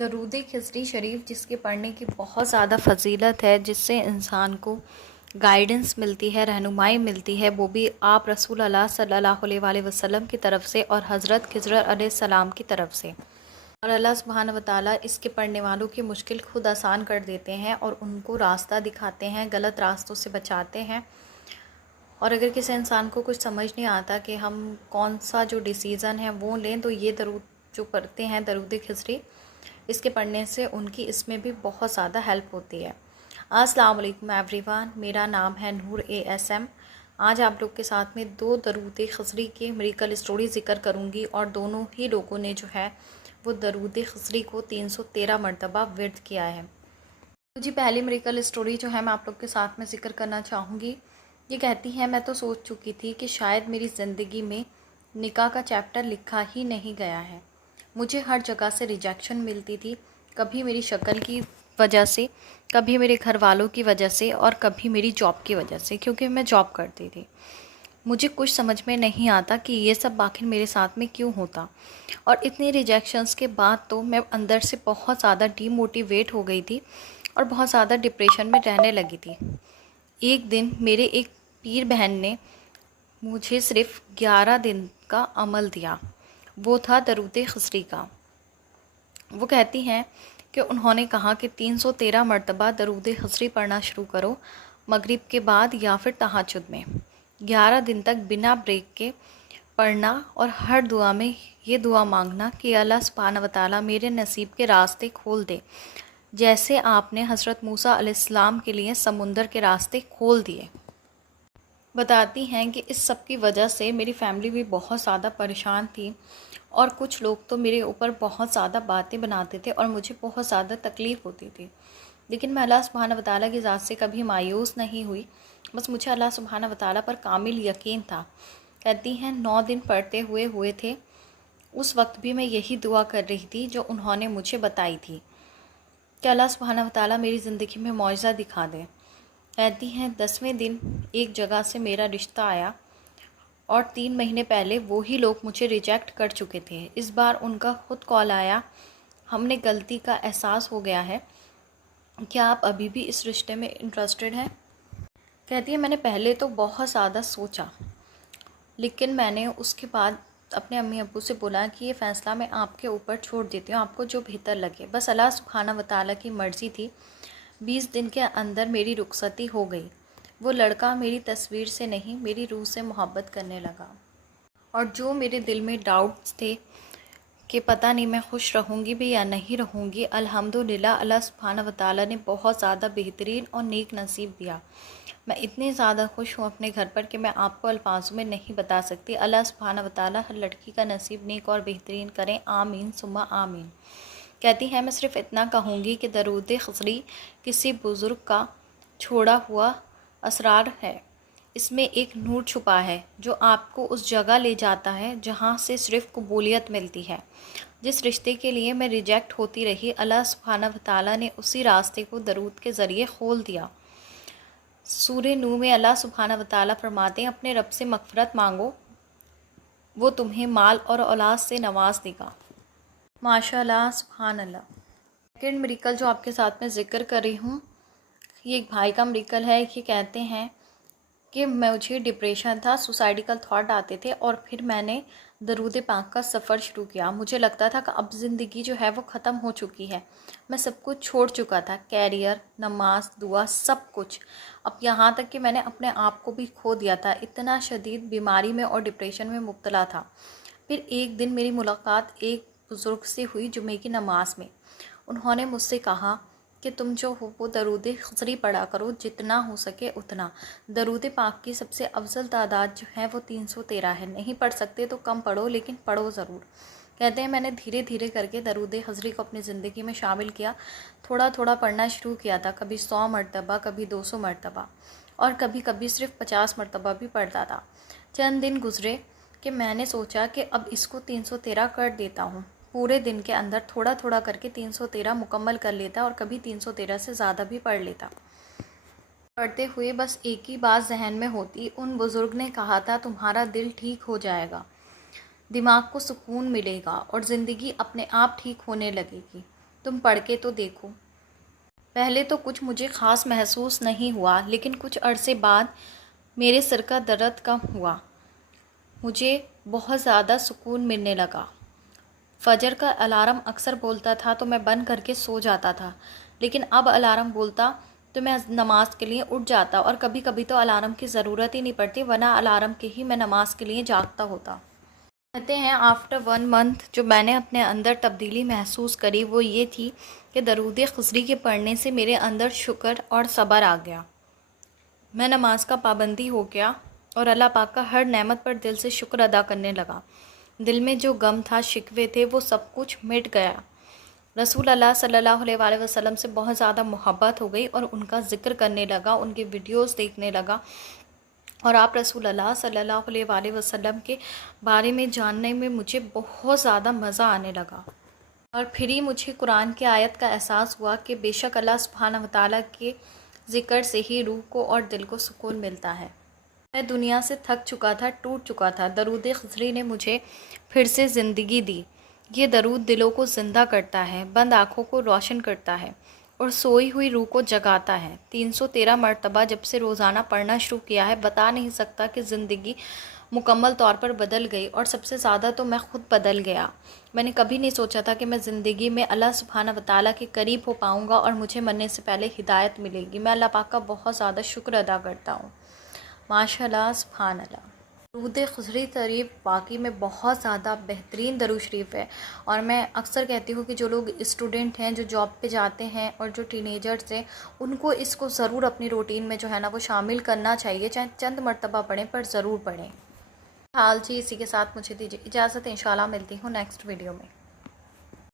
درود خضری شریف جس کے پڑھنے کی بہت زیادہ فضیلت ہے، جس سے انسان کو گائیڈنس ملتی ہے، رہنمائی ملتی ہے، وہ بھی آپ رسول اللہ صلی اللہ علیہ وآلہ وسلم کی طرف سے اور حضرت خضر علیہ السلام کی طرف سے۔ اور اللہ سبحانہ وتعالیٰ اس کے پڑھنے والوں کی مشکل خود آسان کر دیتے ہیں اور ان کو راستہ دکھاتے ہیں، غلط راستوں سے بچاتے ہیں۔ اور اگر کسی انسان کو کچھ سمجھ نہیں آتا کہ ہم کون سا جو ڈیسیزن ہے وہ لیں، تو یہ درود جو پڑھتے ہیں، درود خضری، اس کے پڑھنے سے ان کی اس میں بھی بہت زیادہ ہیلپ ہوتی ہے۔ السلام علیکم ایوری ون، میرا نام ہے نور ASM۔ آج آپ لوگ کے ساتھ میں 2 درود خضری کے میریکل اسٹوری ذکر کروں گی، اور دونوں ہی لوگوں نے جو ہے وہ درود خضری کو 313 مرتبہ ورد کیا ہے۔ تو جی پہلی میریکل اسٹوری جو ہے میں آپ لوگ کے ساتھ میں ذکر کرنا چاہوں گی۔ یہ کہتی ہے، میں تو سوچ چکی تھی کہ شاید میری زندگی میں نکاح کا چیپٹر لکھا ہی نہیں گیا ہے۔ مجھے ہر جگہ سے ریجیکشن ملتی تھی، کبھی میری شکل کی وجہ سے، کبھی میرے گھر والوں کی وجہ سے، اور کبھی میری جاب کی وجہ سے، کیونکہ میں جاب کرتی تھی۔ مجھے کچھ سمجھ میں نہیں آتا کہ یہ سب آخر میرے ساتھ میں کیوں ہوتا، اور اتنے ریجیکشنز کے بعد تو میں اندر سے بہت زیادہ ڈی موٹیویٹ ہو گئی تھی اور بہت زیادہ ڈپریشن میں رہنے لگی تھی۔ ایک دن میرے ایک پیر بہن نے مجھے صرف 11 دن کا عمل دیا، وہ تھا درود خضری کا۔ وہ کہتی ہیں کہ انہوں نے کہا کہ 313 مرتبہ درود خضری پڑھنا شروع کرو، مغرب کے بعد یا پھر تہجد میں، 11 دن تک بنا بریک کے پڑھنا، اور ہر دعا میں یہ دعا مانگنا کہ اللہ سبحانہ وتعالیٰ میرے نصیب کے راستے کھول دے، جیسے آپ نے حضرت موسیٰ علیہ السلام کے لیے سمندر کے راستے کھول دیے۔ بتاتی ہیں کہ اس سب کی وجہ سے میری فیملی بھی بہت زیادہ پریشان تھی، اور کچھ لوگ تو میرے اوپر بہت زیادہ باتیں بناتے تھے اور مجھے بہت زیادہ تکلیف ہوتی تھی، لیکن میں اللہ سبحانہ وتعالیٰ کی ذات سے کبھی مایوس نہیں ہوئی، بس مجھے اللہ سبحانہ وتعالیٰ پر کامل یقین تھا۔ کہتی ہیں 9 دن پڑھتے ہوئے تھے، اس وقت بھی میں یہی دعا کر رہی تھی جو انہوں نے مجھے بتائی تھی کہ اللہ سبحانہ وتعالیٰ میری زندگی میں معجزہ دکھا دے۔ کہتی ہیں 10ویں دن ایک جگہ سے میرا رشتہ آیا، اور 3 مہینے پہلے وہی لوگ مجھے ریجیکٹ کر چکے تھے۔ اس بار ان کا خود کال آیا، ہم نے غلطی کا احساس ہو گیا ہے، کیا آپ ابھی بھی اس رشتے میں انٹرسٹڈ ہیں؟ کہتی ہے میں نے پہلے تو بہت زیادہ سوچا، لیکن میں نے اس کے بعد اپنے امی ابو سے بولا کہ یہ فیصلہ میں آپ کے اوپر چھوڑ دیتی ہوں، آپ کو جو بہتر لگے۔ بس اللہ سبحانہ وتعالیٰ کی مرضی تھی۔ 20 دن کے اندر میری رخصتی ہو گئی۔ وہ لڑکا میری تصویر سے نہیں، میری روح سے محبت کرنے لگا، اور جو میرے دل میں ڈاؤٹس تھے کہ پتہ نہیں میں خوش رہوں گی بھی یا نہیں رہوں گی، الحمدللہ اللہ سبحانہ وتعالیٰ نے بہت زیادہ بہترین اور نیک نصیب دیا۔ میں اتنی زیادہ خوش ہوں اپنے گھر پر کہ میں آپ کو الفاظوں میں نہیں بتا سکتی۔ اللہ سبحانہ وتعالیٰ ہر لڑکی کا نصیب نیک اور بہترین کریں، آمین ثم آمین۔ کہتی ہے میں صرف اتنا کہوں گی کہ درود خضری کسی بزرگ کا چھوڑا ہوا اسرار ہے، اس میں ایک نور چھپا ہے جو آپ کو اس جگہ لے جاتا ہے جہاں سے صرف قبولیت ملتی ہے۔ جس رشتے کے لیے میں ریجیکٹ ہوتی رہی، اللہ سبحانہ وتعالیٰ نے اسی راستے کو درود کے ذریعے کھول دیا۔ سورہ نور میں اللہ سبحانہ وتعالیٰ فرماتے ہیں اپنے رب سے مغفرت مانگو، وہ تمہیں مال اور اولاد سے نواز دے گا۔ ماشاء اللہ، سبحان اللہ۔ سیکنڈ میریکل جو آپ کے ساتھ میں ذکر کر رہی ہوں، یہ ایک بھائی کا میریکل ہے۔ یہ کہتے ہیں کہ مجھے ڈپریشن تھا، سوسائیڈیکل تھاٹ آتے تھے، اور پھر میں نے درود پاک کا سفر شروع کیا۔ مجھے لگتا تھا کہ اب زندگی جو ہے وہ ختم ہو چکی ہے، میں سب کچھ چھوڑ چکا تھا، کیریئر، نماز، دعا، سب کچھ، اب یہاں تک کہ میں نے اپنے آپ کو بھی کھو دیا تھا، اتنا شدید بیماری میں اور ڈپریشن میں مبتلا تھا۔ پھر ایک دن میری ملاقات ایک بزرگ سے ہوئی جمعے کی نماز میں۔ انہوں نے مجھ سے کہا کہ تم جو ہو وہ درود خضری پڑھا کرو، جتنا ہو سکے اتنا۔ درود پاک کی سب سے افضل تعداد جو ہے وہ 313 ہے، نہیں پڑھ سکتے تو کم پڑھو، لیکن پڑھو ضرور۔ کہتے ہیں میں نے دھیرے دھیرے کر کے درود خضری کو اپنی زندگی میں شامل کیا، تھوڑا تھوڑا پڑھنا شروع کیا تھا، کبھی 100 مرتبہ، کبھی 200 مرتبہ، اور کبھی کبھی صرف 50 مرتبہ بھی پڑھتا تھا۔ چند دن گزرے کہ میں نے سوچا کہ اب اس کو 313 کر دیتا ہوں، پورے دن کے اندر تھوڑا تھوڑا کر کے 313 مکمل کر لیتا، اور کبھی 313 سے زیادہ بھی پڑھ لیتا۔ پڑھتے ہوئے بس ایک ہی بات ذہن میں ہوتی، ان بزرگ نے کہا تھا تمہارا دل ٹھیک ہو جائے گا، دماغ کو سکون ملے گا، اور زندگی اپنے آپ ٹھیک ہونے لگے گی۔ تم پڑھ کے تو دیکھو۔ پہلے تو کچھ مجھے خاص محسوس نہیں ہوا، لیکن کچھ عرصے بعد میرے سر کا درد کم ہوا، مجھے بہت زیادہ سکون ملنے لگا۔ فجر کا الارم اکثر بولتا تھا تو میں بند کر کے سو جاتا تھا، لیکن اب الارم بولتا تو میں نماز کے لیے اٹھ جاتا، اور کبھی کبھی تو الارم کی ضرورت ہی نہیں پڑتی، ورنہ الارم کے ہی میں نماز کے لیے جاگتا ہوتا۔ کہتے ہیں آفٹر 1 month جو میں نے اپنے اندر تبدیلی محسوس کری وہ یہ تھی کہ درود خضری کے پڑھنے سے میرے اندر شکر اور صبر آ گیا۔ میں نماز کا پابندی ہو گیا اور اللہ پاک کا ہر نعمت پر دل سے شکر ادا کرنے لگا۔ دل میں جو غم تھا، شکوے تھے، وہ سب کچھ مٹ گیا۔ رسول اللہ صلی اللہ علیہ وآلہ وسلم سے بہت زیادہ محبت ہو گئی اور ان کا ذکر کرنے لگا، ان کے ویڈیوز دیکھنے لگا، اور آپ رسول اللہ صلی اللہ علیہ وآلہ وسلم کے بارے میں جاننے میں مجھے بہت زیادہ مزہ آنے لگا۔ اور پھر ہی مجھے قرآن کی آیت کا احساس ہوا کہ بے شک اللہ سبحانہ وتعالیٰ کے ذکر سے ہی روح کو اور دل کو سکون ملتا ہے۔ میں دنیا سے تھک چکا تھا، ٹوٹ چکا تھا۔ درود خضری نے مجھے پھر سے زندگی دی۔ یہ درود دلوں کو زندہ کرتا ہے، بند آنکھوں کو روشن کرتا ہے اور سوئی ہوئی روح کو جگاتا ہے۔ 313 مرتبہ جب سے روزانہ پڑھنا شروع کیا ہے، بتا نہیں سکتا کہ زندگی مکمل طور پر بدل گئی، اور سب سے زیادہ تو میں خود بدل گیا۔ میں نے کبھی نہیں سوچا تھا کہ میں زندگی میں اللہ سبحانہ وتعالیٰ کے قریب ہو پاؤں گا اور مجھے مرنے سے پہلے ہدایت ملے گی۔ میں اللہ پاک کا بہت زیادہ شکر ادا کرتا ہوں۔ ماشاء اللہ، سبحان اللہ۔ درود خضری شریف واقعی میں بہت زیادہ بہترین درود شریف ہے، اور میں اکثر کہتی ہوں کہ جو لوگ اسٹوڈنٹ ہیں، جو جاب پہ جاتے ہیں اور جو ٹینیجرز ہیں، ان کو اس کو ضرور اپنی روٹین میں جو ہے نا وہ شامل کرنا چاہیے، چاہے چند مرتبہ پڑھیں پر ضرور پڑھیں۔ حال جی اسی کے ساتھ مجھے دیجیے اجازت، انشاءاللہ ملتی ہوں نیکسٹ ویڈیو میں۔